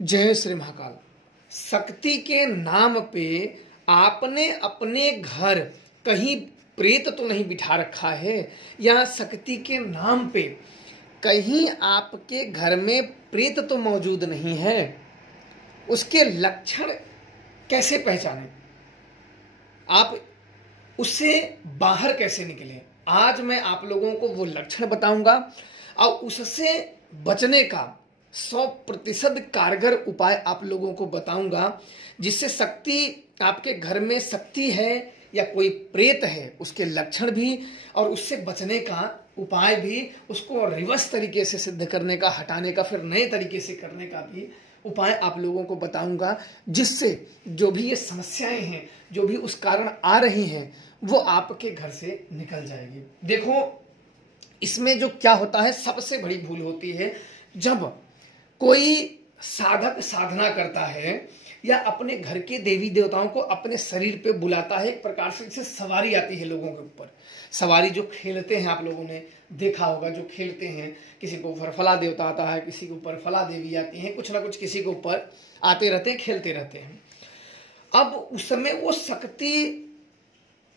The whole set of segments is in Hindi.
जय श्री महाकाल। शक्ति के नाम पे आपने अपने घर कहीं प्रेत तो नहीं बिठा रखा है, या शक्ति के नाम पे कहीं आपके घर में प्रेत तो मौजूद नहीं है। उसके लक्षण कैसे पहचानें, आप उससे बाहर कैसे निकलें, आज मैं आप लोगों को वो लक्षण बताऊंगा और उससे बचने का 100% कारगर उपाय आप लोगों को बताऊंगा, जिससे शक्ति आपके घर में शक्ति है या कोई प्रेत है उसके लक्षण भी और उससे बचने का उपाय भी, उसको रिवर्स तरीके से सिद्ध करने का, हटाने का, फिर नए तरीके से करने का भी उपाय आप लोगों को बताऊंगा, जिससे जो भी ये समस्याएं हैं, जो भी उस कारण आ रही हैं, वो आपके घर से निकल जाएगी। देखो, इसमें जो क्या होता है, सबसे बड़ी भूल होती है जब कोई साधक साधना करता है या अपने घर के देवी देवताओं को अपने शरीर पे बुलाता है। एक प्रकार से इसे सवारी आती है लोगों के ऊपर। सवारी जो खेलते हैं, आप लोगों ने देखा होगा, जो खेलते हैं, किसी को ऊपर फला देवता आता है, किसी के ऊपर फला देवी आती है, कुछ ना कुछ किसी के ऊपर आते रहते हैं, खेलते रहते हैं। अब उस समय वो शक्ति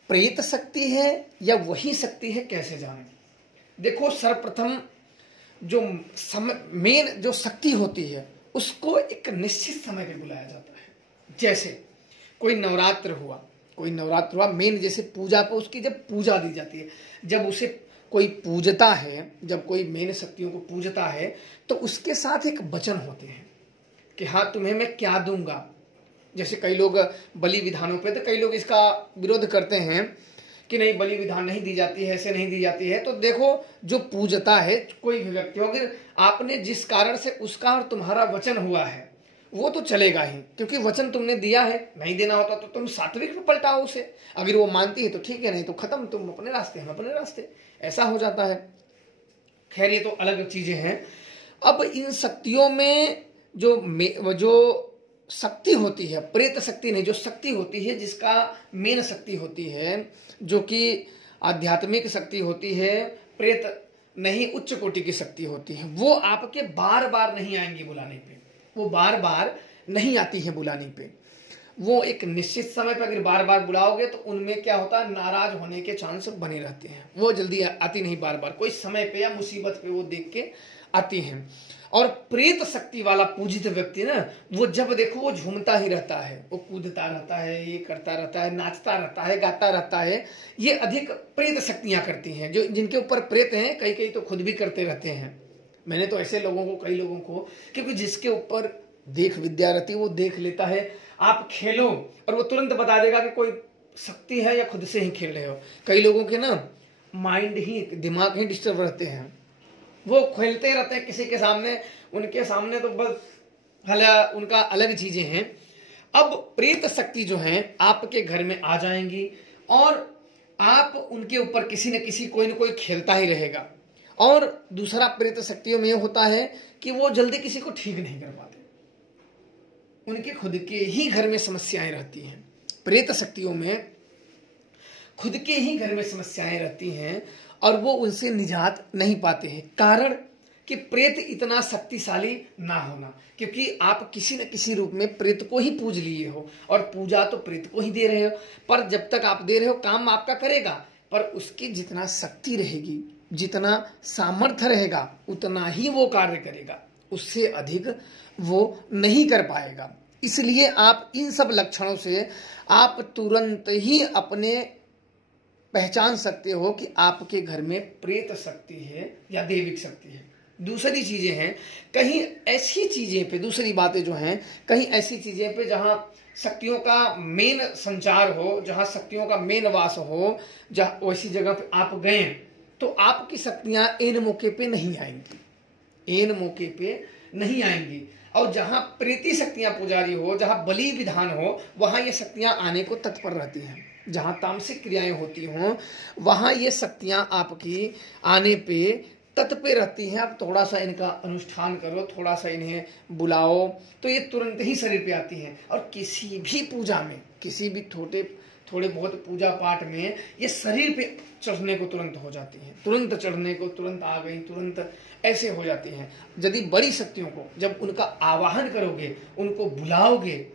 प्रेत शक्ति है या वही शक्ति है, कैसे जाने? देखो, सर्वप्रथम जो मेन जो शक्ति होती है उसको एक निश्चित समय पे बुलाया जाता है। जैसे कोई नवरात्र हुआ, मेन जैसे पूजा पे उसकी जब पूजा दी जाती है, जब उसे कोई पूजता है, जब कोई मेन शक्तियों को पूजता है, तो उसके साथ एक वचन होते हैं कि हाँ, तुम्हें मैं क्या दूंगा। जैसे कई लोग बलि विधानों पे, तो कई लोग इसका विरोध करते हैं कि नहीं, बलि विधान नहीं दी जाती है, ऐसे नहीं दी जाती है। तो देखो, जो पूजता है कोई भी व्यक्ति हो, अगर आपने जिस कारण से उसका और तुम्हारा वचन हुआ है वो तो चलेगा ही, क्योंकि वचन तुमने दिया है। नहीं देना होता तो तुम सात्विक में पलटाओ उसे। अगर वो मानती है तो ठीक है, नहीं तो खत्म, तुम अपने रास्ते, हम अपने रास्ते, ऐसा हो जाता है। खैर, ये तो अलग चीजें हैं। अब इन शक्तियों में जो शक्ति होती है, प्रेत शक्ति नहीं, जो शक्ति होती है जिसका मेन शक्ति होती है, जो कि आध्यात्मिक शक्ति होती है, प्रेत नहीं, उच्च कोटि की शक्ति होती है, वो आपके बार बार नहीं आएंगी बुलाने पे। वो बार बार नहीं आती है बुलाने पे। वो एक निश्चित समय पर अगर बार बार बुलाओगे तो उनमें क्या होता है, नाराज होने के चांस बने रहते हैं। वो जल्दी आती नहीं, बार बार कोई समय पे या मुसीबत पे वो देख के आती हैं। और प्रेत शक्ति वाला पूजित व्यक्ति ना, वो जब देखो वो झूमता ही रहता है, वो कूदता रहता है, ये करता रहता है, नाचता रहता है, गाता रहता है। ये अधिक प्रेत शक्तियां करती हैं। जो जिनके ऊपर प्रेत हैं, कई कई तो खुद भी करते रहते हैं। मैंने तो ऐसे लोगों को, कई लोगों को, क्योंकि जिसके ऊपर देख विद्या रहती है वो देख लेता है। आप खेलो और वो तुरंत बता देगा कि कोई शक्ति है या खुद से ही खेल रहे हो। कई लोगों के ना माइंड ही, दिमाग ही डिस्टर्ब रहते हैं, वो खेलते रहते हैं किसी के सामने, उनके सामने तो बस उनका अलग चीजें हैं। अब प्रेत शक्ति जो है आपके घर में आ जाएंगी और आप उनके ऊपर किसी न किसी, कोई न कोई खेलता ही रहेगा। और दूसरा प्रेत शक्तियों में होता है कि वो जल्दी किसी को ठीक नहीं कर पाते, उनके खुद के ही घर में समस्याएं रहती हैं। प्रेत शक्तियों में खुद के ही घर में समस्याएं रहती हैं और वो उनसे निजात नहीं पाते हैं। कारण कि प्रेत इतना शक्तिशाली ना होना, क्योंकि आप किसी न किसी रूप में प्रेत को ही पूज लिए हो और पूजा तो प्रेत को ही दे रहे हो। पर जब तक आप दे रहे हो, काम आपका करेगा, पर उसकी जितना शक्ति रहेगी, जितना सामर्थ्य रहेगा, उतना ही वो कार्य करेगा, उससे अधिक वो नहीं कर पाएगा। इसलिए आप इन सब लक्षणों से आप तुरंत ही अपने पहचान सकते हो कि आपके घर में प्रेत शक्ति है या दैविक शक्ति है। दूसरी चीजें हैं, कहीं ऐसी चीजें पे, दूसरी बातें जो हैं, कहीं ऐसी चीजें पे जहां शक्तियों का मेन संचार हो, जहां शक्तियों का मेन वास हो, जहां वैसी जगह पे आप गए तो आपकी शक्तियां एन मौके पे नहीं आएंगी, एन मौके पे नहीं आएंगी। और जहां प्रेती शक्तियां पुजारी हो, जहां बलि विधान हो, वहां ये शक्तियां आने को तत्पर रहती हैं। जहां तामसिक क्रियाएं होती हों, वहां ये शक्तियां आपकी आने पे तत्पर रहती हैं। आप थोड़ा सा इनका अनुष्ठान करो, थोड़ा सा इन्हें बुलाओ, तो ये तुरंत ही शरीर पे आती हैं। और किसी भी पूजा में, किसी भी थोड़े बहुत पूजा पाठ में ये शरीर पे चढ़ने को तुरंत हो जाती हैं, तुरंत चढ़ने को, तुरंत आ गई, तुरंत ऐसे हो जाती हैं। यदि बड़ी शक्तियों को जब उनका आवाहन करोगे, उनको बुलाओगे,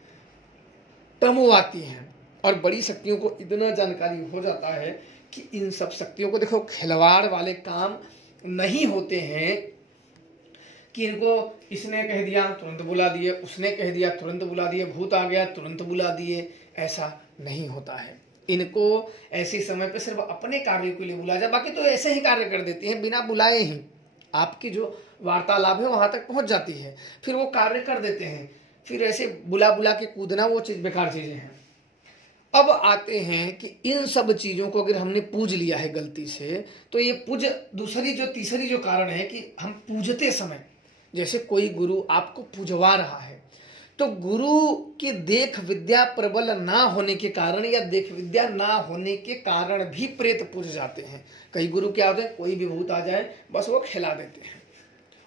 तब वो आती हैं। और बड़ी शक्तियों को इतना जानकारी हो जाता है कि इन सब शक्तियों को देखो खिलवाड़ वाले काम नहीं होते हैं कि इनको इसने कह दिया तुरंत बुला दिए, उसने कह दिया तुरंत बुला दिए, भूत आ गया तुरंत बुला दिए, ऐसा नहीं होता है। इनको ऐसे समय पे सिर्फ अपने कार्य के लिए बुला जाए, बाकी तो ऐसे ही कार्य कर देती हैं बिना बुलाए ही। आपकी जो वार्तालाप है वहां तक पहुंच जाती है, फिर वो कार्य कर देते हैं। फिर ऐसे बुला बुला के कूदना वो चीज बेकार चीजें हैं। अब आते हैं कि इन सब चीजों को अगर हमने पूज लिया है गलती से, तो ये तीसरी जो कारण है कि हम पूजते समय, जैसे कोई गुरु आपको पूजवा रहा है, तो गुरु की देख विद्या प्रबल ना होने के कारण या देख विद्या ना होने के कारण भी प्रेत पूज जाते हैं। कई गुरु क्या होते हैं, कोई भी भूत आ जाए बस वो खिला देते हैं,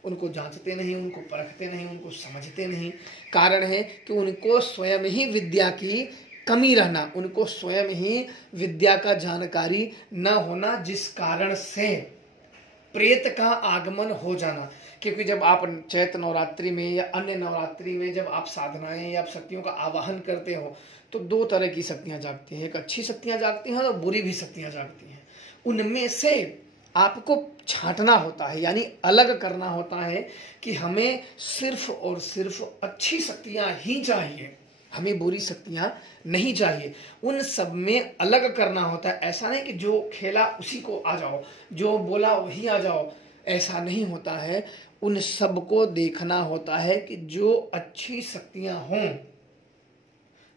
उनको जांचते नहीं, उनको परखते नहीं, उनको समझते नहीं। कारण है कि उनको स्वयं ही विद्या की कमी रहना, उनको स्वयं ही विद्या का जानकारी न होना, जिस कारण से प्रेत का आगमन हो जाना। क्योंकि जब आप चैत नवरात्रि में या अन्य नवरात्रि में जब आप साधनाएं या आप शक्तियों का आवाहन करते हो, तो दो तरह की शक्तियां जागती हैं, एक अच्छी शक्तियां जागती हैं और बुरी भी शक्तियां जागती हैं। उनमें से आपको छांटना होता है, यानी अलग करना होता है कि हमें सिर्फ और सिर्फ अच्छी शक्तियां ही चाहिए, हमें बुरी शक्तियां नहीं चाहिए। उन सब में अलग करना होता है। ऐसा नहीं कि जो खेला उसी को आ जाओ, जो बोला वही आ जाओ, ऐसा नहीं होता है। उन सब को देखना होता है कि जो अच्छी शक्तियां हों,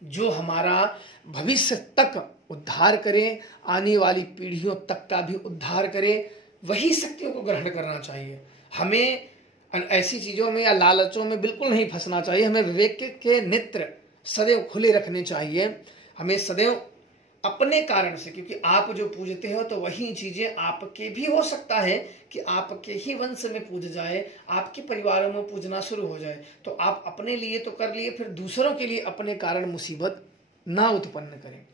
जो हमारा भविष्य तक उद्धार करें, आने वाली पीढ़ियों तक का भी उद्धार करें, वही शक्तियों को ग्रहण करना चाहिए। हमें ऐसी चीजों में या लालचों में बिल्कुल नहीं फंसना चाहिए। हमें विवेक के नेत्र सदैव खुले रखने चाहिए। हमें सदैव अपने कारण से, क्योंकि आप जो पूजते हो तो वही चीजें आपके भी हो सकता है कि आपके ही वंश में पूज जाए, आपके परिवारों में पूजना शुरू हो जाए, तो आप अपने लिए तो कर लिए, फिर दूसरों के लिए अपने कारण मुसीबत ना उत्पन्न करें।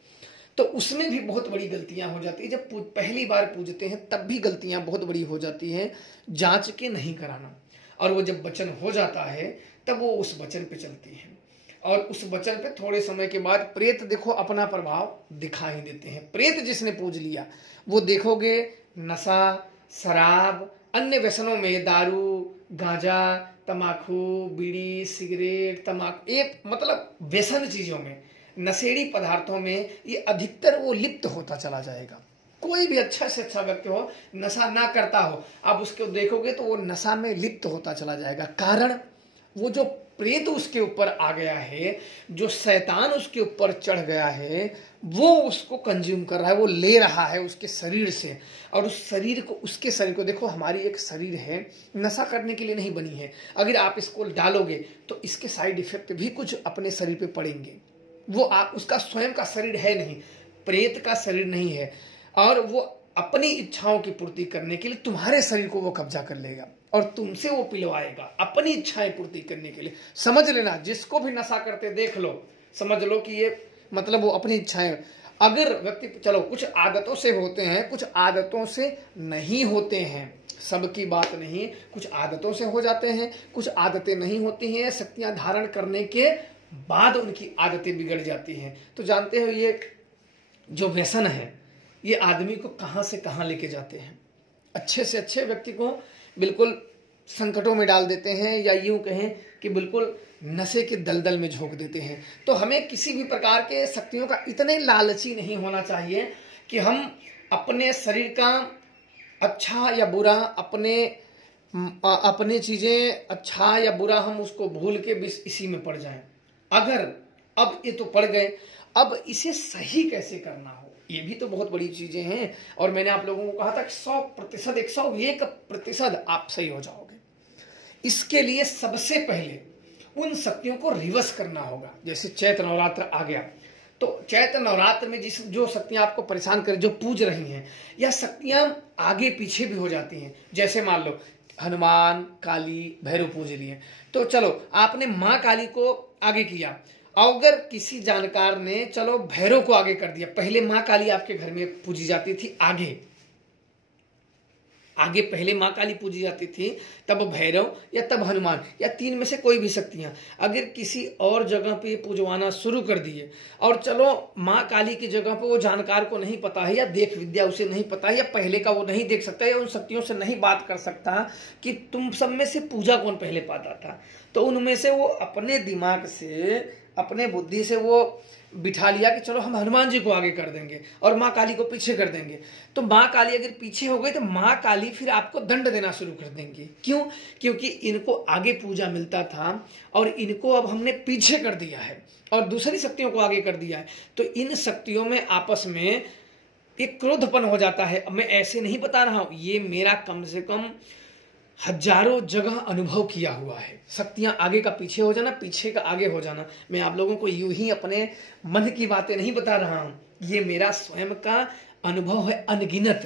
तो उसमें भी बहुत बड़ी गलतियां हो जाती है। जब पहली बार पूजते हैं तब भी गलतियां बहुत बड़ी हो जाती हैं, जांच के नहीं कराना। और वो जब वचन हो जाता है तब वो उस वचन पे चलती है, और उस वचन पे थोड़े समय के बाद प्रेत देखो अपना प्रभाव दिखा ही देते हैं। प्रेत जिसने पूज लिया वो देखोगे नशा, शराब, अन्य व्यसनों में दारू, गांजा, तमाकू, बीड़ी, सिगरेट, तमाकू, एक मतलब व्यसन चीजों में, नशेड़ी पदार्थों में ये अधिकतर वो लिप्त होता चला जाएगा। कोई भी अच्छा से अच्छा व्यक्ति हो, नशा ना करता हो, आप उसको देखोगे तो वो नशा में लिप्त होता चला जाएगा। कारण वो जो प्रेत उसके ऊपर आ गया है, जो शैतान उसके ऊपर चढ़ गया है, वो उसको कंज्यूम कर रहा है, वो ले रहा है उसके शरीर से। और उस शरीर को, उसके शरीर को देखो, हमारी एक शरीर है, नशा करने के लिए नहीं बनी है। अगर आप इसको डालोगे तो इसके साइड इफेक्ट भी कुछ अपने शरीर पे पड़ेंगे। वो उसका स्वयं का शरीर है नहीं, प्रेत का शरीर नहीं है, और वो अपनी इच्छाओं की पूर्ति करने के लिए तुम्हारे शरीर को वो कब्जा कर लेगा और तुमसे वो पिलवाएगा अपनी इच्छाएं पूर्ति करने के लिए। समझ लेना, जिसको भी नशा करते देख लो, समझ लो कि ये मतलब वो अपनी इच्छाएं। अगर व्यक्ति, चलो कुछ आदतों से होते हैं, कुछ आदतों से नहीं होते हैं, सबकी बात नहीं, कुछ आदतों से हो जाते हैं, कुछ आदतें नहीं होती हैं। शक्तियां धारण करने के बाद उनकी आदतें बिगड़ जाती हैं। तो जानते हो ये जो व्यसन है ये आदमी को कहां से कहां लेके जाते हैं। अच्छे से अच्छे व्यक्ति को बिल्कुल संकटों में डाल देते हैं, या यूं कहें कि बिल्कुल नशे के दलदल में झोंक देते हैं। तो हमें किसी भी प्रकार के शक्तियों का इतने लालची नहीं होना चाहिए कि हम अपने शरीर का अच्छा या बुरा, अपने चीजें अच्छा या बुरा हम उसको भूल के इसी में पड़ जाएं। अगर अब ये तो पड़ गए, अब इसे सही कैसे करना हो, ये भी तो बहुत बड़ी चीजें हैं। और मैंने आप लोगों को कहा था कि 100%, 101% आप सही हो जाओगे। इसके लिए सबसे पहले उन शक्तियों को रिवर्स करना होगा। जैसे चैत्र नवरात्र आ गया, तो चैत्र नवरात्र में जो शक्तियां आपको परेशान करें, जो पूज रही हैं, या शक्तियां आगे पीछे भी हो जाती हैं। जैसे मान लो हनुमान, काली, भैरव पूज लिए, तो चलो आपने माँ काली को आगे किया अगर किसी जानकार ने चलो भैरव को आगे कर दिया, पहले मां काली आपके घर में पूजी जाती थी, आगे पहले मां काली पूजी जाती थी, तब भैरव या तब हनुमान या तीन में से कोई भी शक्तियां अगर किसी और जगह पे पूजवाना शुरू कर दिए, और चलो मां काली की जगह पे वो जानकार को नहीं पता है या देख विद्या उसे नहीं पता है या पहले का वो नहीं देख सकता या उन शक्तियों से नहीं बात कर सकता कि तुम सब में से पूजा कौन पहले पाता था, तो उनमें से वो अपने दिमाग से अपने बुद्धि से वो बिठा लिया कि चलो हम हनुमान जी को आगे कर देंगे और माँ काली को पीछे कर देंगे। तो माँ काली अगर पीछे हो गई तो माँ काली फिर आपको दंड देना शुरू कर देंगे। क्यों? क्योंकि इनको आगे पूजा मिलता था और इनको अब हमने पीछे कर दिया है और दूसरी शक्तियों को आगे कर दिया है। तो इन शक्तियों में आपस में एक क्रोधपन हो जाता है। मैं ऐसे नहीं बता रहा हूं, ये मेरा कम से कम हजारों जगह अनुभव किया हुआ है। शक्तियां आगे का पीछे हो जाना, पीछे का आगे हो जाना। मैं आप लोगों को यूं ही अपने मन की बातें नहीं बता रहा हूं, ये मेरा स्वयं का अनुभव है अनगिनत,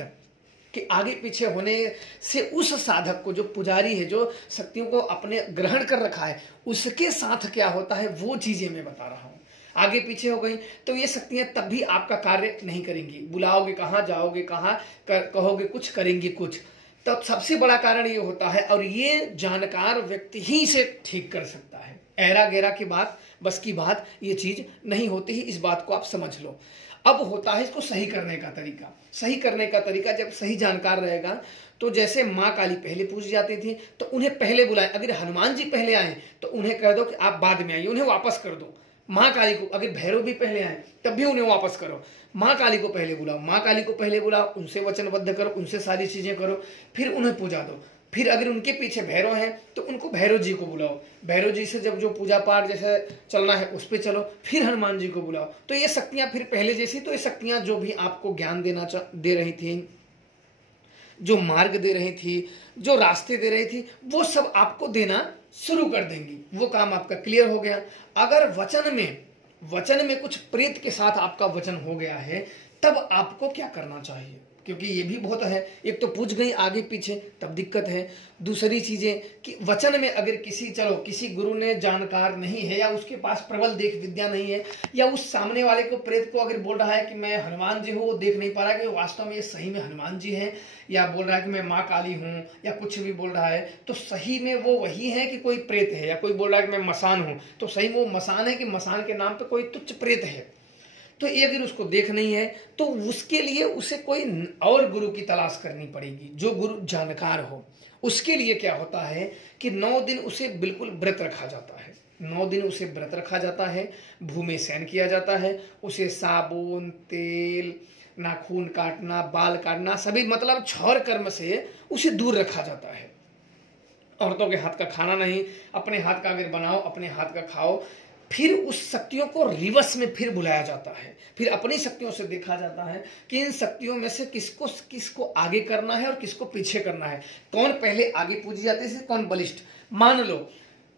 कि आगे पीछे होने से उस साधक को, जो पुजारी है, जो शक्तियों को अपने ग्रहण कर रखा है, उसके साथ क्या होता है वो चीजें मैं बता रहा हूं। आगे पीछे हो गई तो ये शक्तियां तब भी आपका कार्य नहीं करेंगी। बुलाओगे कहाँ, जाओगे कहाँ, कहोगे कुछ, करेंगे कुछ। तो सबसे बड़ा कारण ये होता है, और ये जानकार व्यक्ति ही से ठीक कर सकता है। ऐरा गैरा की बात, बस की बात ये चीज नहीं होती ही, इस बात को आप समझ लो। अब होता है इसको सही करने का तरीका। सही करने का तरीका जब सही जानकार रहेगा, तो जैसे माँ काली पहले पूजी जाती थी तो उन्हें पहले बुलाए। अगर हनुमान जी पहले आए तो उन्हें कह दो कि आप बाद में आइए, उन्हें वापस कर दो। माँ काली को, अगर भैरव भी पहले आए तब भी उन्हें वापस करो। माँ काली को पहले बुलाओ, माँ काली को पहले बुलाओ, उनसे वचनबद्ध करो, उनसे सारी चीजें करो, फिर उन्हें पूजा दो। फिर अगर उनके पीछे भैरव हैं तो उनको भैरव जी को बुलाओ, भैरव जी से जब जो पूजा पाठ जैसे चलना है उस पर चलो, फिर हनुमान जी को बुलाओ। तो ये शक्तियां फिर पहले जैसी, तो ये शक्तियां जो भी आपको ज्ञान दे रही थी, जो मार्ग दे रही थी, जो रास्ते दे रही थी, वो सब आपको देना शुरू कर देंगी। वो काम आपका क्लियर हो गया। अगर वचन में कुछ प्रेत के साथ आपका वचन हो गया है, तब आपको क्या करना चाहिए? क्योंकि ये भी बहुत है, एक तो पूछ गई आगे पीछे तब दिक्कत है, दूसरी चीजें कि वचन में अगर किसी गुरु ने जानकार नहीं है या उसके पास प्रबल देख विद्या नहीं है, या उस सामने वाले को प्रेत को अगर बोल रहा है कि मैं हनुमान जी हूँ, वो देख नहीं पा रहा कि वास्तव में ये सही में हनुमान जी हैं, या बोल रहा है कि मैं माँ काली हूँ, या कुछ भी बोल रहा है, तो सही में वो वही है कि कोई प्रेत है, या कोई बोल रहा है कि मैं मसान हूँ, तो सही में वो मसान है कि मसान के नाम पे कोई तुच्छ प्रेत है। तो ये अगर उसको देख नहीं है तो उसके लिए उसे कोई और गुरु की तलाश करनी पड़ेगी, जो गुरु जानकार हो। उसके लिए क्या होता है कि 9 दिन उसे बिल्कुल व्रत रखा जाता है। 9 दिन उसे व्रत रखा जाता है, भूमि शयन किया जाता है, उसे साबुन, तेल, नाखून काटना, बाल काटना, सभी मतलब क्षौर कर्म से उसे दूर रखा जाता है। औरतों के हाथ का खाना नहीं, अपने हाथ का अगर बनाओ, अपने हाथ का खाओ। फिर उस शक्तियों को रिवर्स में फिर बुलाया जाता है, फिर अपनी शक्तियों से देखा जाता है कि इन शक्तियों में से किसको आगे करना है और किसको पीछे करना है, कौन पहले आगे पूजी जाती है, कौन बलिष्ठ। मान लो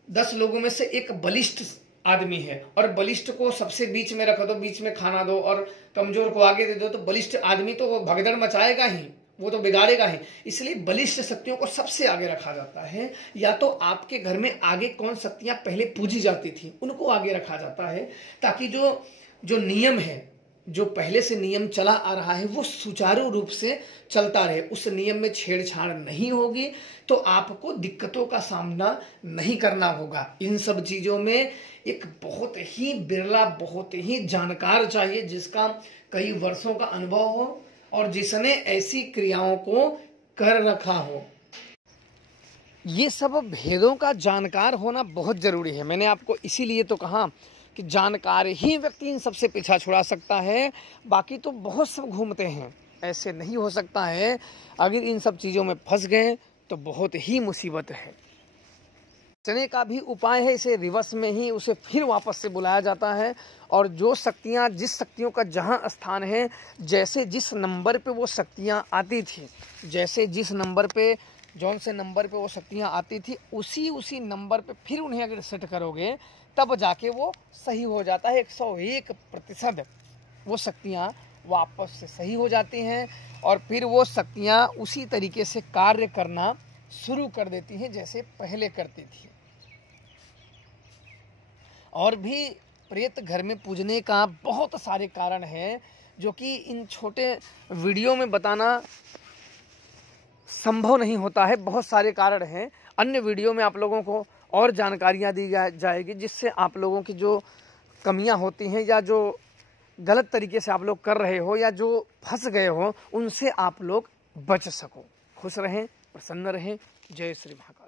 10 लोगों में से एक बलिष्ठ आदमी है और बलिष्ठ को सबसे बीच में रख दो, बीच में खाना दो, और कमजोर को आगे दे दो, तो बलिष्ठ आदमी तो वो भगदड़ मचाएगा ही, वो तो बिगाड़ेगा ही। इसलिए बलिष्ठ शक्तियों को सबसे आगे रखा जाता है। या तो आपके घर में आगे कौन शक्तियां पहले पूजी जाती थी उनको आगे रखा जाता है, ताकि जो नियम है, जो पहले से नियम चला आ रहा है, वो सुचारू रूप से चलता रहे, उस नियम में छेड़छाड़ नहीं होगी, तो आपको दिक्कतों का सामना नहीं करना होगा। इन सब चीजों में एक बहुत ही बिरला, बहुत ही जानकार चाहिए, जिसका कई वर्षों का अनुभव हो और जिसने ऐसी क्रियाओं को कर रखा हो। ये सब भेदों का जानकार होना बहुत जरूरी है। मैंने आपको इसीलिए तो कहा कि जानकार ही व्यक्ति इन सबसे पीछा छुड़ा सकता है, बाकी तो बहुत सब घूमते हैं। ऐसे नहीं हो सकता है। अगर इन सब चीजों में फंस गए तो बहुत ही मुसीबत है। बचने का भी उपाय है, इसे रिवर्स में ही उसे फिर वापस से बुलाया जाता है। और जो शक्तियाँ, जिस शक्तियों का जहाँ स्थान है, जैसे जिस नंबर पे वो शक्तियाँ आती थी, जैसे जिस नंबर पे, जौन से नंबर पे वो शक्तियाँ आती थी, उसी नंबर पे फिर उन्हें अगर सेट करोगे तब जाके वो सही हो जाता है। 101% वो शक्तियाँ वापस से सही हो जाती हैं और फिर वो शक्तियाँ उसी तरीके से कार्य करना शुरू कर देती हैं जैसे पहले करती थी। और भी प्रेत घर में पूजने का बहुत सारे कारण हैं, जो कि इन छोटे वीडियो में बताना संभव नहीं होता है। बहुत सारे कारण हैं, अन्य वीडियो में आप लोगों को और जानकारियां दी जाएगी, जिससे आप लोगों की जो कमियां होती हैं या जो गलत तरीके से आप लोग कर रहे हो या जो फंस गए हो, उनसे आप लोग बच सको। खुश रहें, प्रसन्न रहें। जय श्री महाकाल।